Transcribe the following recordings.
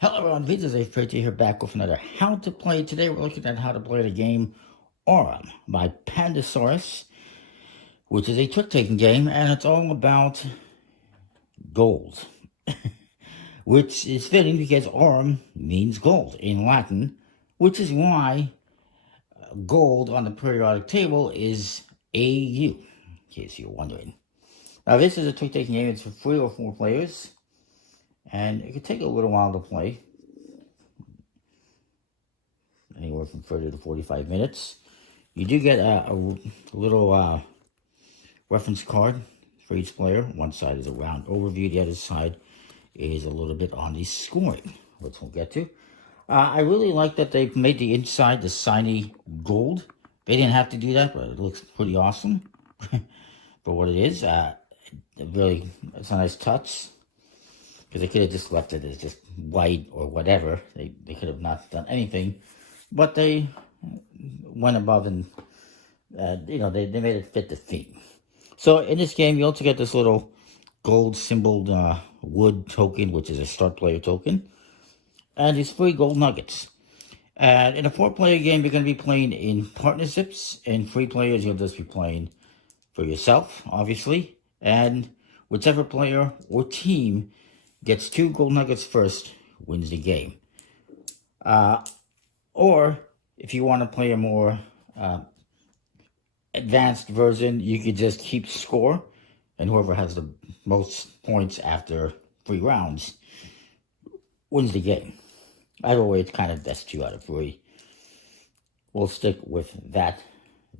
Hello everyone, this is Pretty here back with another How to Play. Today we're looking at how to play the game Aurum by Pandasaurus, which is a trick-taking game, and it's all about gold. Which is fitting because Aurum means gold in Latin, which is why gold on the periodic table is AU, in case you're wondering. Now this is a trick-taking game, it's for 3 or 4 players, and it can take a little while to play. Anywhere from 30 to 45 minutes. You do get a little reference card for each player. One side is a round overview, the other side is a little bit on the scoring, which we'll get to. I really like that they've made the inside the shiny gold. They didn't have to do that, but it looks pretty awesome for what it is. It's a nice touch, because they could have just left it as just white or whatever. They could have not done anything. But they went above and, they made it fit the theme. So in this game, you also get this little gold symboled wood token, which is a start player token. And these 3 gold nuggets. And in a 4-player game, you're going to be playing in partnerships. In 3 players, you'll just be playing for yourself, obviously. And whichever player or team gets 2 gold nuggets first wins the game. Or, if you want to play a more advanced version, you could just keep score, and whoever has the most points after 3 rounds wins the game. Either way, it's kind of best 2 out of 3. We'll stick with that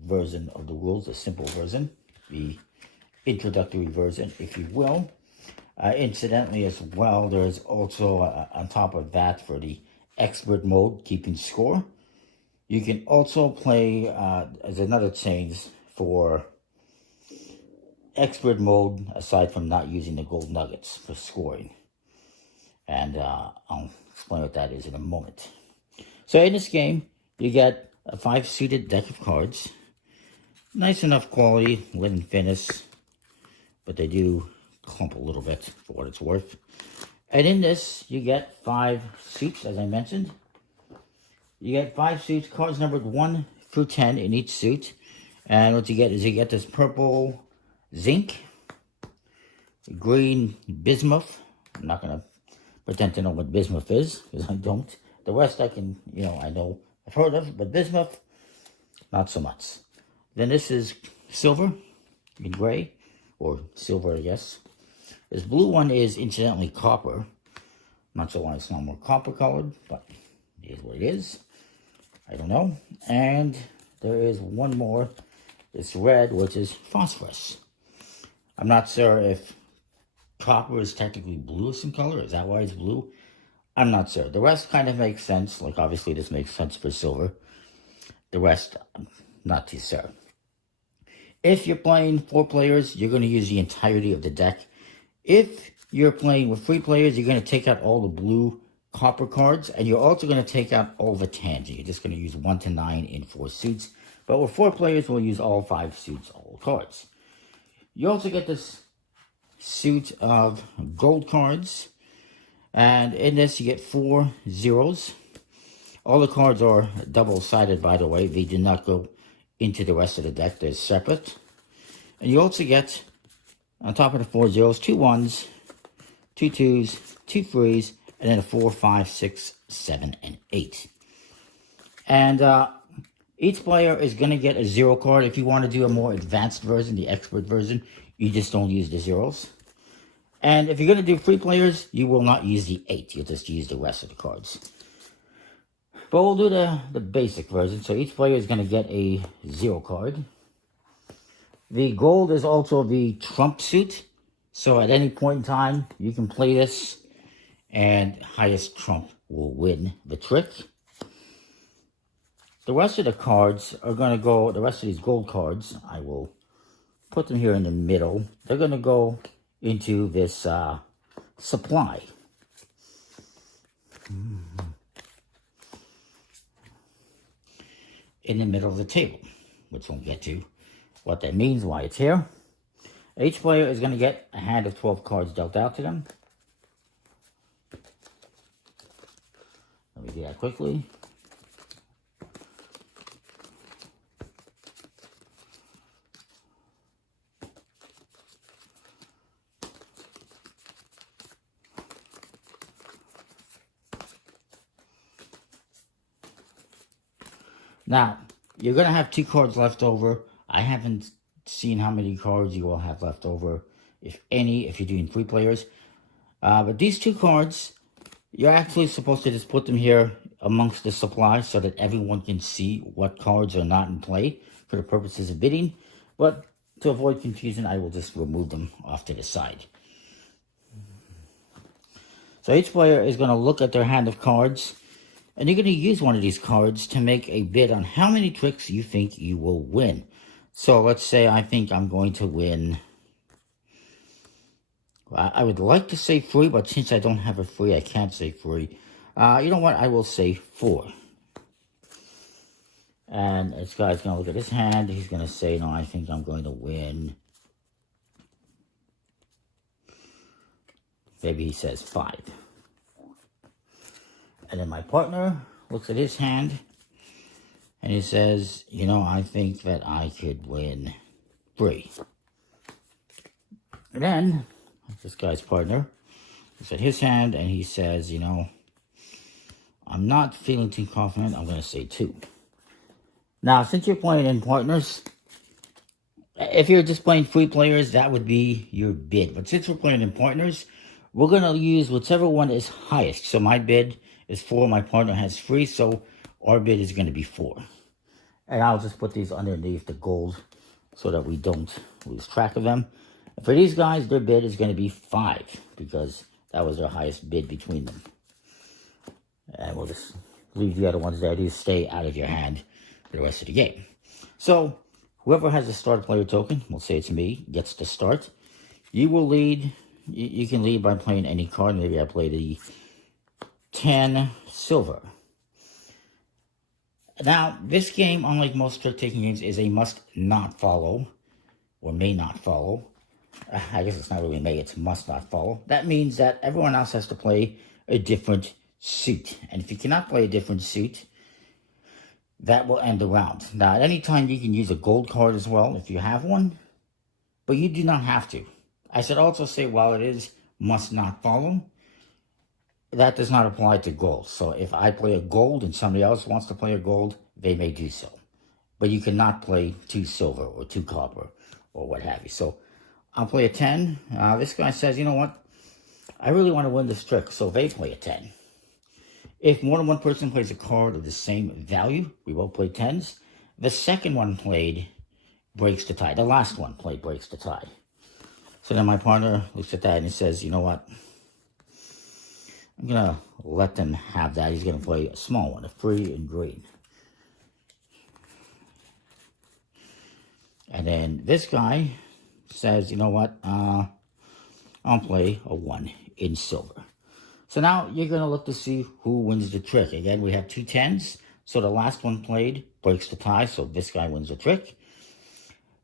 version of the rules, the simple version, the introductory version, if you will. Incidentally, as well, there's also, on top of that, for the expert mode, keeping score. You can also play as another change for expert mode, aside from not using the gold nuggets for scoring. And I'll explain what that is in a moment. So in this game, you get a 5-suited deck of cards. Nice enough quality, linen finish, but they do clump a little bit for what it's worth. And in this, you get 5 suits, as I mentioned. You get 5 suits, cards numbered 1 through 10 in each suit. And what you get is you get this purple zinc, green bismuth. I'm not going to pretend to know what bismuth is, because I don't. The rest I can, I know I've heard of, but bismuth, not so much. Then this is silver in gray, or silver, I guess. This blue one is, incidentally, copper. Not sure why it's not more copper colored, but it is what it is. I don't know. And there is one more. It's red, which is phosphorus. I'm not sure if copper is technically bluish in color. Is that why it's blue? I'm not sure. The rest kind of makes sense. Like, obviously, this makes sense for silver. The rest, I'm not too sure. If you're playing 4 players, you're going to use the entirety of the deck. If you're playing with 3 players, you're going to take out all the blue copper cards, and you're also going to take out all the tans. You're just going to use 1 to 9 in 4 suits. But with 4 players, we'll use all 5 suits, all cards. You also get this suit of gold cards, and in this you get 4 zeros. All the cards are double-sided, by the way. They do not go into the rest of the deck. They're separate. And you also get, on top of the 4 zeros, 2 1s, 2 2s, 2 3s, and then a 4, 5, 6, 7, and 8. And each player is going to get a 0 card. If you want to do a more advanced version, the expert version, you just don't use the zeros. And if you're going to do 3 players, you will not use the 8. You'll just use the rest of the cards. But we'll do the basic version. So each player is going to get a 0 card. The gold is also the trump suit. So at any point in time, you can play this, and highest trump will win the trick. The rest of the cards are going to go, the rest of these gold cards, I will put them here in the middle. They're going to go into this supply. In the middle of the table, which we'll get to what that means, why it's here. Each player is going to get a hand of 12 cards dealt out to them. me do that quickly. Now, you're going to have 2 cards left over. I haven't seen how many cards you will have left over, if any, if you're doing 3 players. But these 2 cards, you're actually supposed to just put them here amongst the supply so that everyone can see what cards are not in play for the purposes of bidding. But to avoid confusion, I will just remove them off to the side. So each player is going to look at their hand of cards, and you're going to use one of these cards to make a bid on how many tricks you think you will win. So let's say I think I'm going to win. I would like to say 3, but since I don't have a 3, I can't say 3. You know what? I will say 4. And this guy's going to look at his hand. He's going to say, no, I think I'm going to win. Maybe he says 5. And then my partner looks at his hand. And he says, you know, I think that I could win 3. And then this guy's partner looks at his hand and he says, you know, I'm not feeling too confident. I'm going to say 2. Now, since you're playing in partners, if you're just playing 3 players, that would be your bid. But since we're playing in partners, we're going to use whichever one is highest. So my bid is 4. My partner has 3. So our bid is going to be 4. And I'll just put these underneath the gold so that we don't lose track of them. And for these guys, their bid is going to be 5 because that was their highest bid between them. And we'll just leave the other ones there. These stay out of your hand for the rest of the game. So whoever has a starter player token, we'll say it's me, gets to start. You will lead. You can lead by playing any card. Maybe I play the 10 silver. Now, this game, unlike most trick-taking games, is a must-not-follow, or may-not-follow. I guess it's not really may, it's must-not-follow. That means that everyone else has to play a different suit. And if you cannot play a different suit, that will end the round. Now, at any time, you can use a gold card as well, if you have one, but you do not have to. I should also say, while it is must-not-follow, that does not apply to gold. So if I play a gold and somebody else wants to play a gold, they may do so. But you cannot play 2 silver or 2 copper or what have you. So I'll play a 10. This guy says, you know what? I really want to win this trick. So they play a 10. If more than one person plays a card of the same value, we both play 10s. The second one played breaks the tie. The last one played breaks the tie. So then my partner looks at that and he says, you know what? I'm going to let them have that. He's going to play a small one, a 3 in green. And then this guy says, you know what? I'll play a 1 in silver. So now you're going to look to see who wins the trick. Again, we have 2 10s. So the last one played breaks the tie. So this guy wins the trick.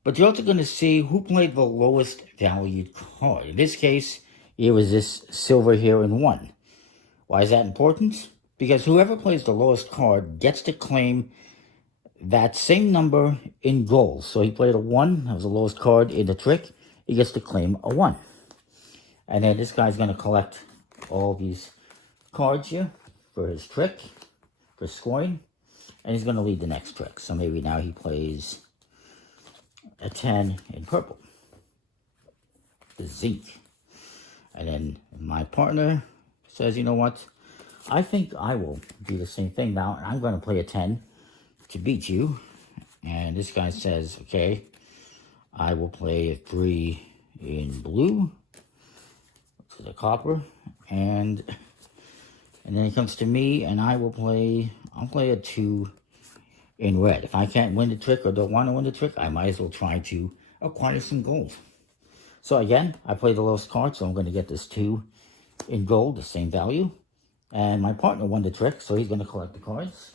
But you're also going to see who played the lowest valued card. In this case, it was this silver here in 1. Why is that important? Because whoever plays the lowest card gets to claim that same number in gold. So he played a 1. That was the lowest card in the trick. He gets to claim a 1. And then this guy's going to collect all these cards here for his trick, for scoring. And he's going to lead the next trick. So maybe now he plays a 10 in purple. The zinc. And then my partner says, you know what? I think I will do the same thing now. And I'm going to play a 10 to beat you. And this guy says, okay, I will play a 3 in blue. Which is a copper. And then he comes to me and I'll play a 2 in red. If I can't win the trick or don't want to win the trick, I might as well try to acquire some gold. So again, I play the lowest card, so I'm going to get this 2 in gold, the same value. And my partner won the trick, so he's going to collect the cards.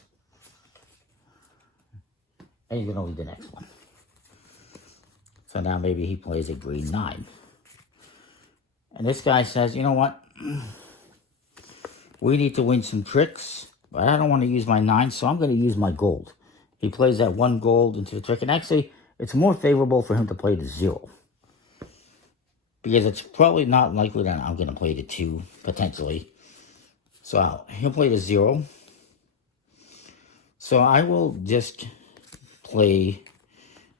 And he's going to lead the next one. So now maybe he plays a green 9. And this guy says, you know what? We need to win some tricks. But I don't want to use my 9, so I'm going to use my gold. He plays that 1 gold into the trick, and actually, it's more favorable for him to play the 0. Because it's probably not likely that I'm going to play the 2, potentially. So he'll play the 0. So I will just play,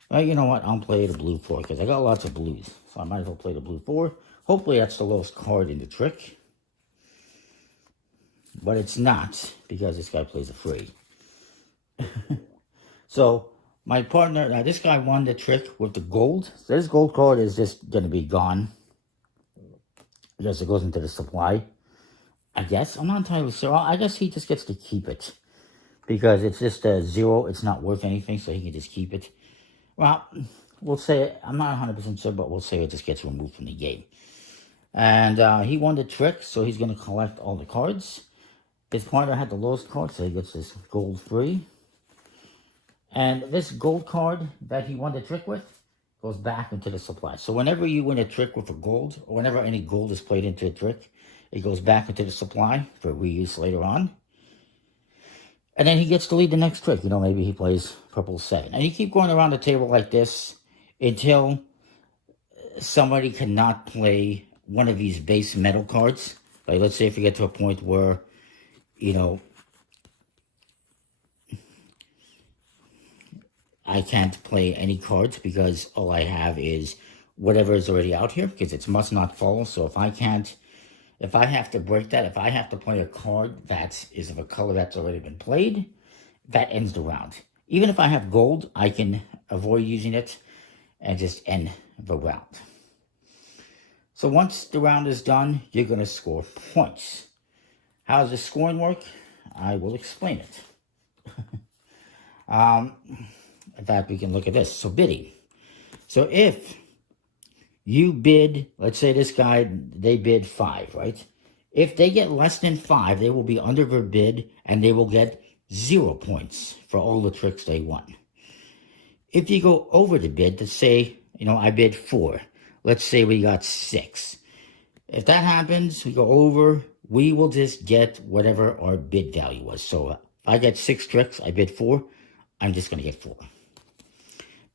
well, you know what, I'll play the blue 4, because I got lots of blues. So I might as well play the blue 4. Hopefully that's the lowest card in the trick. But it's not, because this guy plays a 3. So my partner, now this guy won the trick with the gold. So this gold card is just going to be gone, because it goes into the supply, I guess. I'm not entirely sure. I guess he just gets to keep it, because it's just a 0. It's not worth anything, so he can just keep it. Well, we'll say, I'm not 100% sure, but we'll say it just gets removed from the game. And he won the trick, so he's going to collect all the cards. His partner had the lowest card, so he gets this gold free. And this gold card that he won the trick with goes back into the supply. So whenever you win a trick with a gold, or whenever any gold is played into a trick, it goes back into the supply for reuse later on. And then he gets to lead the next trick. You know, maybe he plays purple 7. And you keep going around the table like this until somebody cannot play one of these base metal cards. Like, let's say if you get to a point where, you know, I can't play any cards because all I have is whatever is already out here, because it's must not fall. So if I have to break that, if I have to play a card that is of a color that's already been played, that ends the round. Even if I have gold, I can avoid using it and just end the round. So once the round is done, you're going to score points. How does the scoring work? I will explain it. In fact, we can look at this. So bidding. So if you bid, let's say this guy, they bid 5, right? If they get less than 5, they will be under their bid, and they will get 0 points for all the tricks they won. If you go over the bid, let's say, you know, I bid 4. Let's say we got 6. If that happens, we go over, we will just get whatever our bid value was. So if I get 6 tricks, I bid 4, I'm just going to get 4.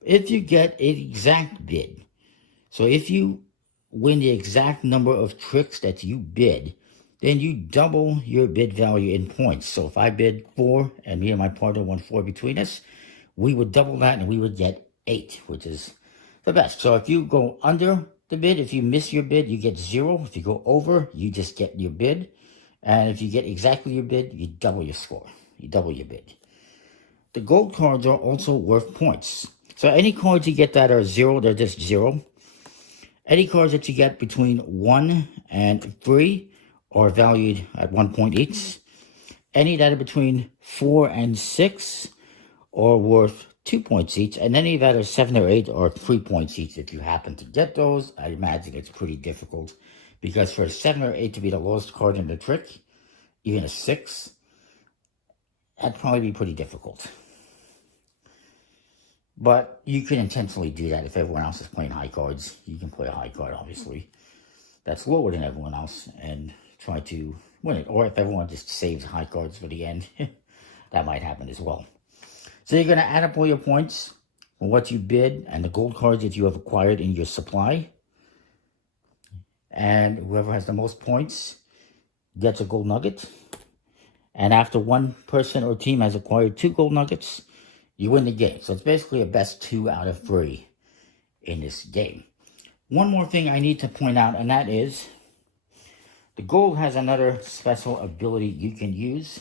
If you get an exact bid, so if you win the exact number of tricks that you bid, then you double your bid value in points. So if I bid 4 and me and my partner won 4 between us, we would double that and we would get 8, which is the best. So if you go under the bid, if you miss your bid, you get 0. If you go over, you just get your bid. And if you get exactly your bid, you double your score. You double your bid. The gold cards are also worth points. So any cards you get that are 0, they're just 0. Any cards that you get between 1 and 3 are valued at 1 point each. Any that are between 4 and 6 are worth 2 points each. And any that are 7 or 8 are 3 points each. If you happen to get those, I imagine it's pretty difficult. Because for a 7 or 8 to be the lowest card in the trick, even a 6, that'd probably be pretty difficult. But you can intentionally do that if everyone else is playing high cards. You can play a high card, obviously, that's lower than everyone else and try to win it. Or if everyone just saves high cards for the end, that might happen as well. So you're going to add up all your points for what you bid and the gold cards that you have acquired in your supply. And whoever has the most points gets a gold nugget. And after one person or team has acquired 2 gold nuggets, you win the game. So it's basically a best 2 out of 3 in this game. One more thing I need to point out, and that is the gold has another special ability you can use.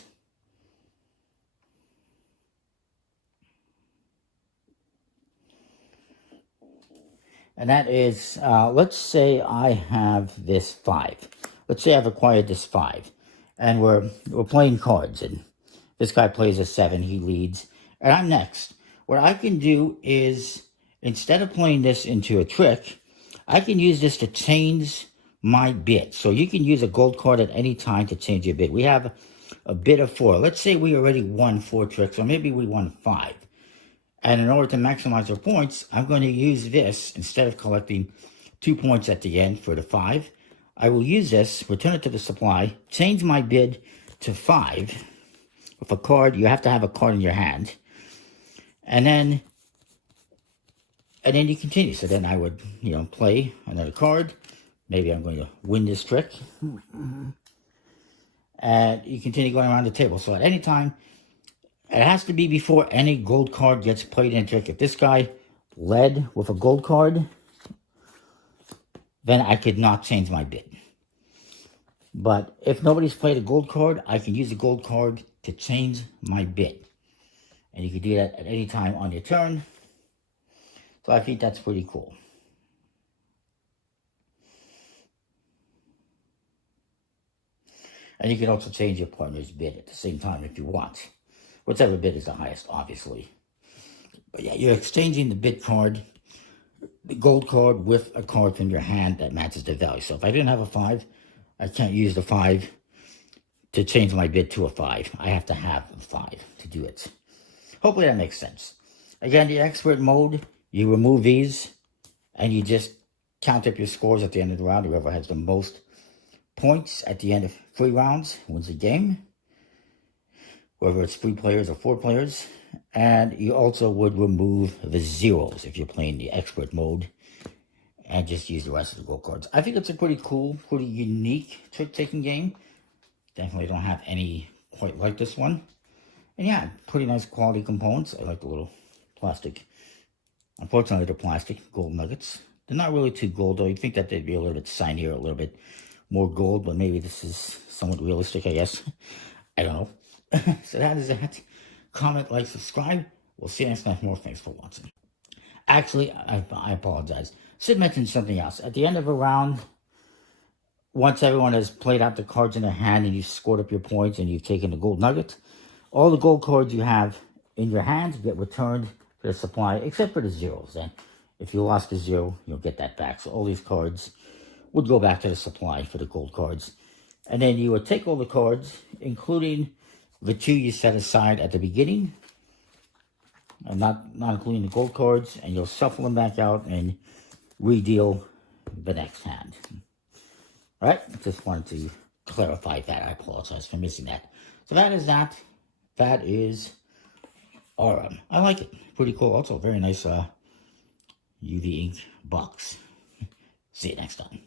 And that is, let's say I have this 5. Let's say I've acquired this 5. And we're playing cards. And this guy plays a 7. He leads. And I'm next. What I can do is, instead of playing this into a trick, I can use this to change my bid. So you can use a gold card at any time to change your bid. We have a bid of 4. Let's say we already won 4 tricks, or maybe we won 5. And in order to maximize our points, I'm going to use this, instead of collecting 2 points at the end for the 5, I will use this, return it to the supply, change my bid to 5, with a card. You have to have a card in your hand. And then you continue. So then I would, play another card. Maybe I'm going to win this trick. And you continue going around the table. So at any time, it has to be before any gold card gets played in a trick. If this guy led with a gold card, then I could not change my bid. But if nobody's played a gold card, I can use a gold card to change my bid. And you can do that at any time on your turn. So I think that's pretty cool. And you can also change your partner's bid at the same time if you want. Whichever bid is the highest, obviously. But yeah, you're exchanging the bid card, the gold card, with a card from your hand that matches the value. So if I didn't have a 5, I can't use the 5 to change my bid to a 5. I have to have a 5 to do it. Hopefully that makes sense. Again, the expert mode, you remove these, and you just count up your scores at the end of the round. Whoever has the most points at the end of 3 rounds wins the game, whether it's 3 players or 4 players. And you also would remove the zeros if you're playing the expert mode, and just use the rest of the gold cards. I think it's a pretty cool, pretty unique trick-taking game. Definitely don't have any quite like this one. And yeah, pretty nice quality components. I like the little plastic. Unfortunately, they're plastic gold nuggets. They're not really too gold, though. You'd think that they'd be a little bit shinier, a little bit more gold, but maybe this is somewhat realistic, I guess. I don't know. So that is that. Comment, like, subscribe. We'll see you next time. More. Thanks for watching. Actually, I apologize. Sid mentioned something else. At the end of a round, once everyone has played out the cards in their hand and you've scored up your points and you've taken the gold nugget, all the gold cards you have in your hand get returned to the supply, except for the zeros. Then, if you lost a 0, you'll get that back. So all these cards would go back to the supply for the gold cards. And then you would take all the cards, including the 2 you set aside at the beginning, and not including the gold cards, and you'll shuffle them back out and redeal the next hand. All right, just wanted to clarify that. I apologize for missing that. So that is that. That is Aurum. I like it. Pretty cool. Also, very nice UV ink box. See you next time.